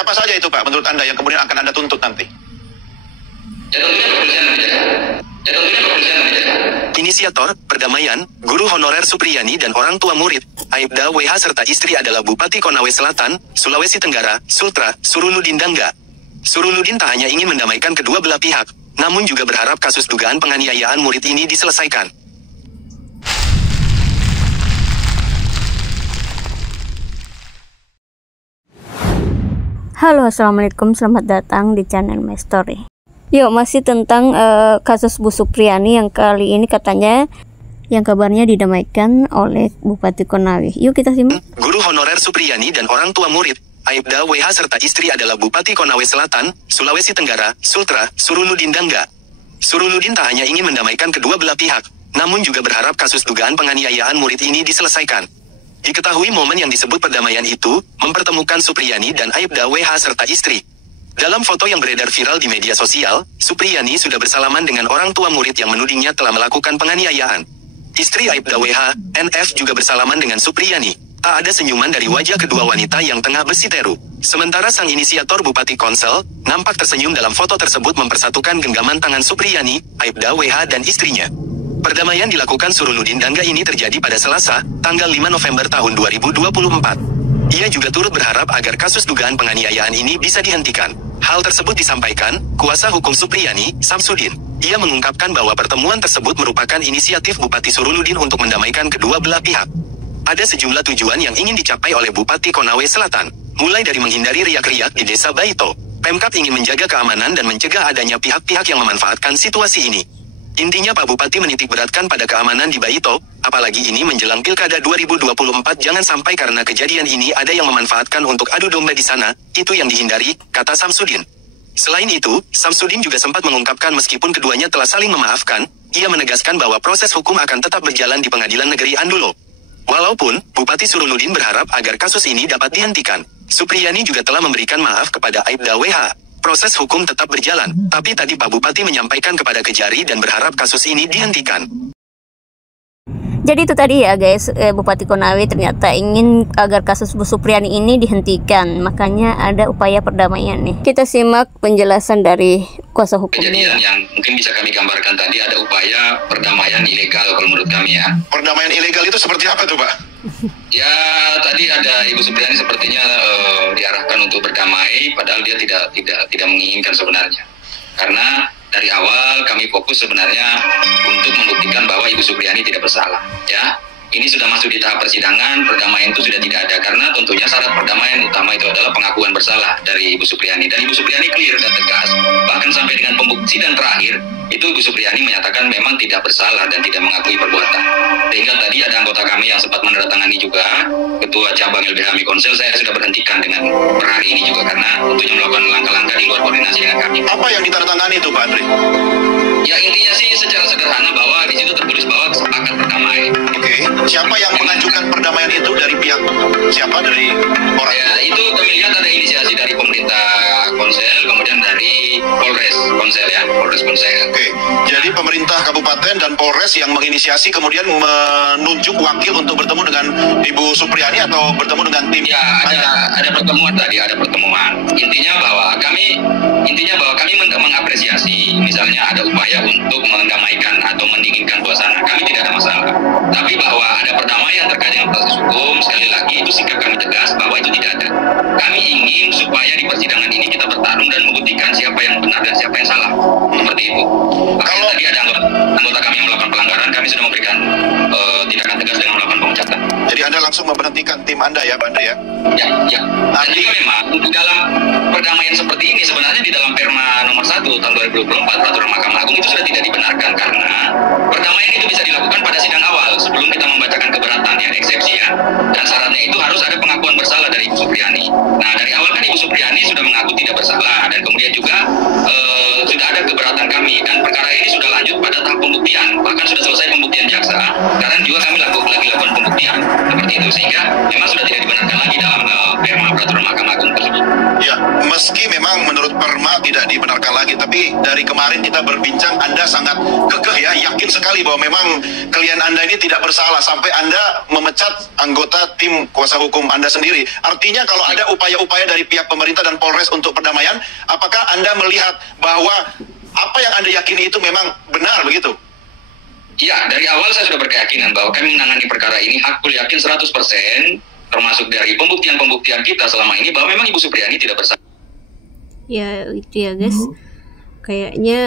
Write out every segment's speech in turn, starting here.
Apa saja itu Pak menurut Anda yang kemudian akan Anda tuntut nanti? Inisiator perdamaian, guru honorer Supriyani dan orang tua murid, Aibda WH serta istri adalah Bupati Konawe Selatan, Sulawesi Tenggara, Sultra, Suruludin Dangga. Suruludin tak hanya ingin mendamaikan kedua belah pihak, namun juga berharap kasus dugaan penganiayaan murid ini diselesaikan. Halo, assalamualaikum, selamat datang di channel My Story. Yuk, masih tentang kasus Bu Supriyani yang kali ini katanya yang kabarnya didamaikan oleh Bupati Konawe. Yuk kita simak. Guru honorer Supriyani dan orang tua murid, Aibda WH serta istri adalah Bupati Konawe Selatan, Sulawesi Tenggara, Sultra, Suruludin Dangga. Suruludin tak hanya ingin mendamaikan kedua belah pihak, namun juga berharap kasus dugaan penganiayaan murid ini diselesaikan. Diketahui momen yang disebut perdamaian itu mempertemukan Supriyani dan Aibda WH serta istri. Dalam foto yang beredar viral di media sosial, Supriyani sudah bersalaman dengan orang tua murid yang menudingnya telah melakukan penganiayaan. Istri Aibda WH, NF juga bersalaman dengan Supriyani. Tak ada senyuman dari wajah kedua wanita yang tengah bersiteru. Sementara sang inisiator Bupati Konsel, nampak tersenyum dalam foto tersebut mempersatukan genggaman tangan Supriyani, Aibda WH dan istrinya. Perdamaian dilakukan Suruludin Dangga ini terjadi pada Selasa, tanggal 5 November tahun 2024. Ia juga turut berharap agar kasus dugaan penganiayaan ini bisa dihentikan. Hal tersebut disampaikan kuasa hukum Supriyani, Samsudin. Ia mengungkapkan bahwa pertemuan tersebut merupakan inisiatif Bupati Suruludin untuk mendamaikan kedua belah pihak. Ada sejumlah tujuan yang ingin dicapai oleh Bupati Konawe Selatan, mulai dari menghindari riak-riak di Desa Baito. Pemkab ingin menjaga keamanan dan mencegah adanya pihak-pihak yang memanfaatkan situasi ini. Intinya Pak Bupati menitik beratkan pada keamanan di Baito, apalagi ini menjelang Pilkada 2024 jangan sampai karena kejadian ini ada yang memanfaatkan untuk adu domba di sana, itu yang dihindari, kata Samsudin. Selain itu, Samsudin juga sempat mengungkapkan meskipun keduanya telah saling memaafkan, ia menegaskan bahwa proses hukum akan tetap berjalan di Pengadilan Negeri Andulo. Walaupun, Bupati Suruludin berharap agar kasus ini dapat dihentikan, Supriyani juga telah memberikan maaf kepada Aibda WH. Proses hukum tetap berjalan, tapi tadi Pak Bupati menyampaikan kepada Kejari dan berharap kasus ini dihentikan. Jadi itu tadi ya guys, Bupati Konawe ternyata ingin agar kasus Bu Supriyani ini dihentikan, makanya ada upaya perdamaian nih. Kita simak penjelasan dari kuasa hukum. Kejadian yang mungkin bisa kami gambarkan tadi ada upaya perdamaian ilegal kalau menurut kami ya. Perdamaian ilegal itu seperti apa tuh Pak? Ya tadi ada Ibu Supriyani sepertinya diarahkan untuk berdamai, padahal dia tidak menginginkan sebenarnya. Karena dari awal kami fokus sebenarnya untuk membuktikan bahwa Ibu Supriyani tidak bersalah. Ya, ini sudah masuk di tahap persidangan, perdamaian itu sudah tidak ada karena tentunya syarat perdamaian utama itu adalah pengakuan bersalah dari Ibu Supriyani. Dan Ibu Supriyani clear dan tegas, bahkan sampai dengan pembuktian terakhir itu Ibu Supriyani menyatakan memang tidak bersalah dan tidak mengakui perbuatan. Sehingga tadi ada anggota kami yang sempat menandatangani juga, Ketua Cabang LBH Konsel, saya sudah berhentikan dengan per hari ini juga karena tentunya melakukan langkah-langkah di luar koordinasi dengan kami. Apa yang ditandatangani itu Pak Andri? Ya intinya sih secara sederhana bahwa di situ tertulis bahwa sepakat berdamai. Oke. Siapa yang mengajukan perdamaian itu dari pihak siapa, dari orang? Ya itu kami lihat ada inisiasi dari pemerintah Konsel, kemudian dari Polres Konsel ya, Polres Konsel. Oke. Jadi pemerintah kabupaten dan Polres yang menginisiasi kemudian menunjuk wakil untuk bertemu dengan Ibu Supriyani atau bertemu dengan tim? Ya ada pertemuan tadi, ada pertemuan. Intinya bahwa kami mengapresiasi misalnya ada upaya untuk mendamaikan atau mendinginkan suasana. Kami tidak ada masalah. Tapi bahwa ada perdamaian terkait dengan proses hukum, sekali lagi itu sikap kami tegas bahwa itu tidak ada. Kami ingin supaya di persidangan ini kita bertarung dan membuktikan siapa yang benar dan siapa yang salah. Seperti itu. Bahkan tadi ada anggota kami yang melakukan pelanggaran, kami sudah memberikan tindakan tegas dengan melakukan pemecatan. Jadi Anda langsung memberhentikan tim Anda ya Pak Andri ya? Ya. Dan juga memang dalam perdamaian seperti ini sebenarnya di dalam Perma nomor 1 tahun 2024 Peraturan Mahkamah Agung itu sudah tidak dibenarkan karena perdamaian itu bisa dilakukan pada sidang awal sebelum kita membacakan keberatan ya, eksepsi ya. Dan syaratnya itu harus ada pengakuan bersalah dari Ibu Supriyani. Nah dari awal kan Ibu Supriyani sudah mengaku tidak bersalah dan kemudian juga sudah ada keberatan kami dan perkara ini sudah lanjut pada tahap pembuktian, bahkan sudah selesai pembuktian jaksa. Sekarang juga kami lakukan pembuktian seperti itu sehingga memang sudah tidak dibenarkan lagi dalam Perma Peraturan Mahkamah Agung tersebut. Ya, meski memang menurut Perma tidak dibenarkan lagi, tapi dari kemarin kita berbincang Anda sangat kekeh ya, yakin sekali bahwa memang klien Anda ini tidak bersalah sampai Anda memecat anggota tim kuasa hukum Anda sendiri. Artinya kalau ada upaya-upaya dari pihak pemerintah dan Polres untuk perdamaian, apakah Anda melihat bahwa apa yang Anda yakini itu memang benar begitu? Ya, dari awal saya sudah berkeyakinan bahwa kami menangani perkara ini hakul yakin 100%, termasuk dari pembuktian-pembuktian kita selama ini bahwa memang Ibu Supriyani tidak bersalah. Ya itu ya guys, kayaknya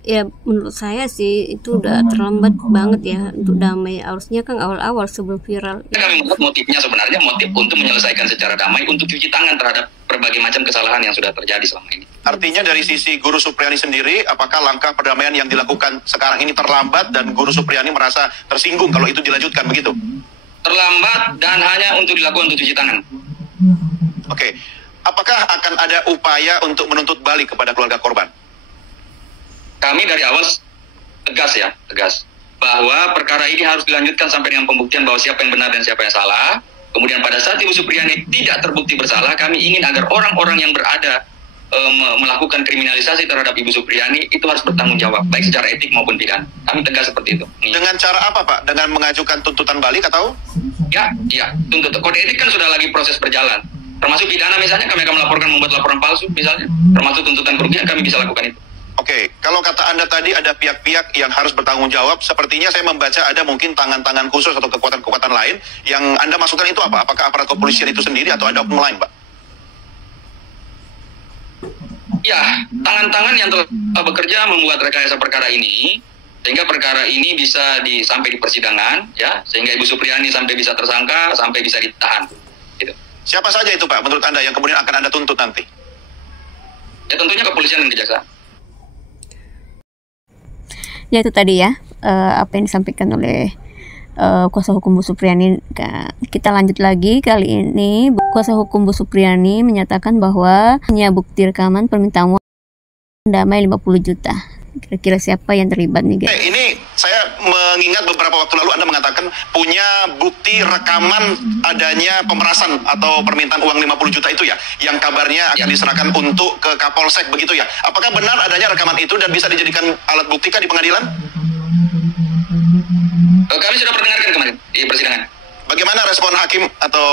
ya menurut saya sih itu udah terlambat banget ya untuk damai. Harusnya kan awal-awal sebelum viral. Kami melihat motifnya sebenarnya motif untuk menyelesaikan secara damai, untuk cuci tangan terhadap berbagai macam kesalahan yang sudah terjadi selama ini. Artinya dari sisi Guru Supriyani sendiri, apakah langkah perdamaian yang dilakukan sekarang ini terlambat dan Guru Supriyani merasa tersinggung kalau itu dilanjutkan begitu? Terlambat dan hanya untuk dilakukan untuk cuci tangan. Oke. Apakah akan ada upaya untuk menuntut balik kepada keluarga korban? Kami dari awal tegas bahwa perkara ini harus dilanjutkan sampai dengan pembuktian bahwa siapa yang benar dan siapa yang salah. Kemudian pada saat Ibu Supriyani tidak terbukti bersalah, kami ingin agar orang-orang yang berada melakukan kriminalisasi terhadap Ibu Supriyani itu harus bertanggung jawab, baik secara etik maupun pidana. Kami tegas seperti itu. Dengan cara apa Pak? Dengan mengajukan tuntutan balik atau? Ya, tuntutan kode etik kan sudah lagi proses berjalan. Termasuk pidana misalnya kami akan melaporkan membuat laporan palsu misalnya, termasuk tuntutan kerugian kami bisa lakukan itu. Oke, kalau kata Anda tadi ada pihak-pihak yang harus bertanggung jawab, sepertinya saya membaca ada mungkin tangan-tangan khusus atau kekuatan-kekuatan lain yang Anda masukkan itu apa? Apakah aparat kepolisian itu sendiri atau ada oknum lain, Pak? Ya, tangan-tangan yang telah bekerja membuat rekayasa perkara ini, sehingga perkara ini bisa sampai di persidangan, ya, sehingga Ibu Supriyani sampai bisa tersangka, sampai bisa ditahan. Gitu. Siapa saja itu Pak, menurut Anda yang kemudian akan Anda tuntut nanti? Ya tentunya kepolisian dan kejaksaan. Ya itu tadi ya, apa yang disampaikan oleh kuasa hukum Bu Supriyani. Kita lanjut lagi. Kali ini kuasa hukum Bu Supriyani menyatakan bahwa punya bukti rekaman permintaan uang damai 50 juta. Kira-kira siapa yang terlibat nih guys? Ini saya mengingat beberapa waktu lalu Anda mengatakan punya bukti rekaman adanya pemerasan atau permintaan uang 50 juta itu ya, yang kabarnya akan diserahkan untuk ke Kapolsek begitu ya. Apakah benar adanya rekaman itu dan bisa dijadikan alat bukti kah di pengadilan? Kami sudah perdengarkan kemarin di persidangan. Bagaimana respon hakim atau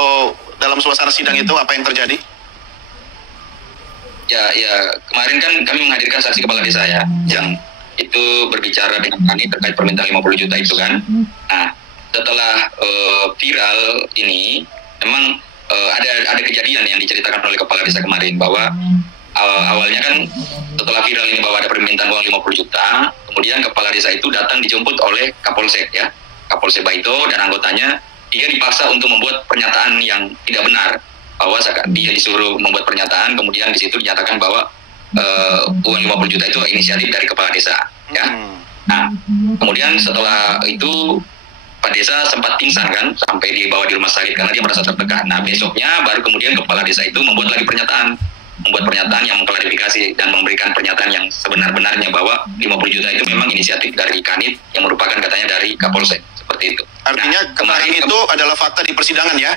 dalam suasana sidang itu, apa yang terjadi? Ya, kemarin kan kami menghadirkan saksi kepala desa ya, yang itu berbicara dengan kami terkait permintaan 50 juta itu kan. Nah, setelah viral ini, memang ada kejadian yang diceritakan oleh kepala desa kemarin bahwa awalnya kan setelah viral ini bahwa ada permintaan uang 50 juta, kemudian kepala desa itu datang dijemput oleh Kapolsek ya, Kapolsek Baito dan anggotanya. Dia dipaksa untuk membuat pernyataan yang tidak benar, bahwa dia disuruh membuat pernyataan, kemudian di situ dinyatakan bahwa uang 50 juta itu inisiatif dari kepala desa ya. Nah, kemudian setelah itu Pak Desa sempat pingsan kan, sampai dibawa di rumah sakit karena dia merasa tertekan. Nah, besoknya baru kemudian kepala desa itu membuat lagi pernyataan, yang mengklarifikasi dan memberikan pernyataan yang sebenar-benarnya bahwa 50 juta itu memang inisiatif dari Kanit yang merupakan katanya dari Kapolsek, seperti itu. Artinya nah, kemarin itu adalah fakta di persidangan ya?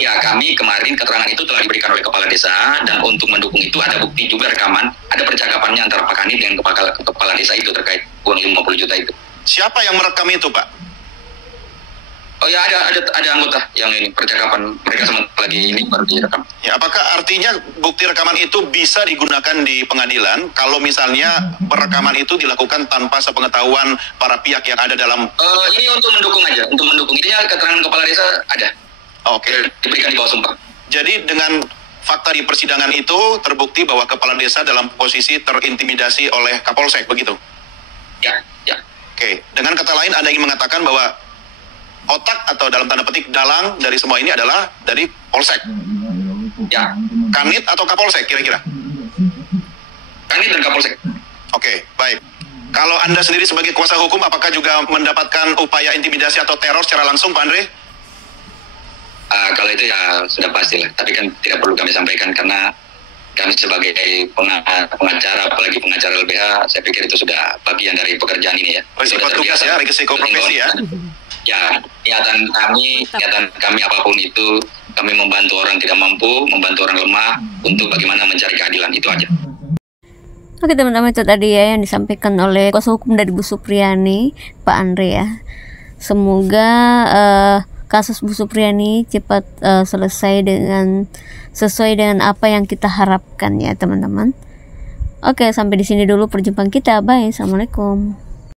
Ya, kami kemarin keterangan itu telah diberikan oleh kepala desa, dan untuk mendukung itu ada bukti juga rekaman, ada percakapannya antara Pak Kanit dengan kepala desa itu terkait uang 50 juta itu. Siapa yang merekam itu, Pak? Oh ya, ada anggota yang ini percakapan mereka sementara lagi ini baru direkam. Ya, apakah artinya bukti rekaman itu bisa digunakan di pengadilan kalau misalnya perekaman itu dilakukan tanpa sepengetahuan para pihak yang ada dalam? Ini untuk mendukung aja, untuk mendukung. Intinya keterangan kepala desa ada. Oke. Diberikan di bawah sumpah. Jadi dengan fakta di persidangan itu terbukti bahwa kepala desa dalam posisi terintimidasi oleh Kapolsek, begitu? Ya. Oke. Dengan kata lain, Anda ingin mengatakan bahwa otak atau dalam tanda petik dalang dari semua ini adalah dari Polsek? Ya. Kanit atau Kapolsek kira-kira? Kanit dan Kapolsek. Oke, baik. Kalau Anda sendiri sebagai kuasa hukum, apakah juga mendapatkan upaya intimidasi atau teror secara langsung, Pak Andre? Kalau itu ya sudah pastilah, tapi kan tidak perlu kami sampaikan karena kami sebagai pengacara, apalagi pengacara LBH, saya pikir itu sudah bagian dari pekerjaan ini ya. Risiko tugas ya, risiko profesi ya. Ya, niatan kami apapun itu, kami membantu orang tidak mampu, membantu orang lemah untuk bagaimana mencari keadilan, itu aja. Oke teman-teman, itu tadi ya yang disampaikan oleh kuasa hukum dari Bu Supriani, Pak Andre ya. Semoga kasus Bu Supriani cepat selesai sesuai dengan apa yang kita harapkan ya teman-teman. Oke, sampai di sini dulu perjumpaan kita. Bye, assalamualaikum.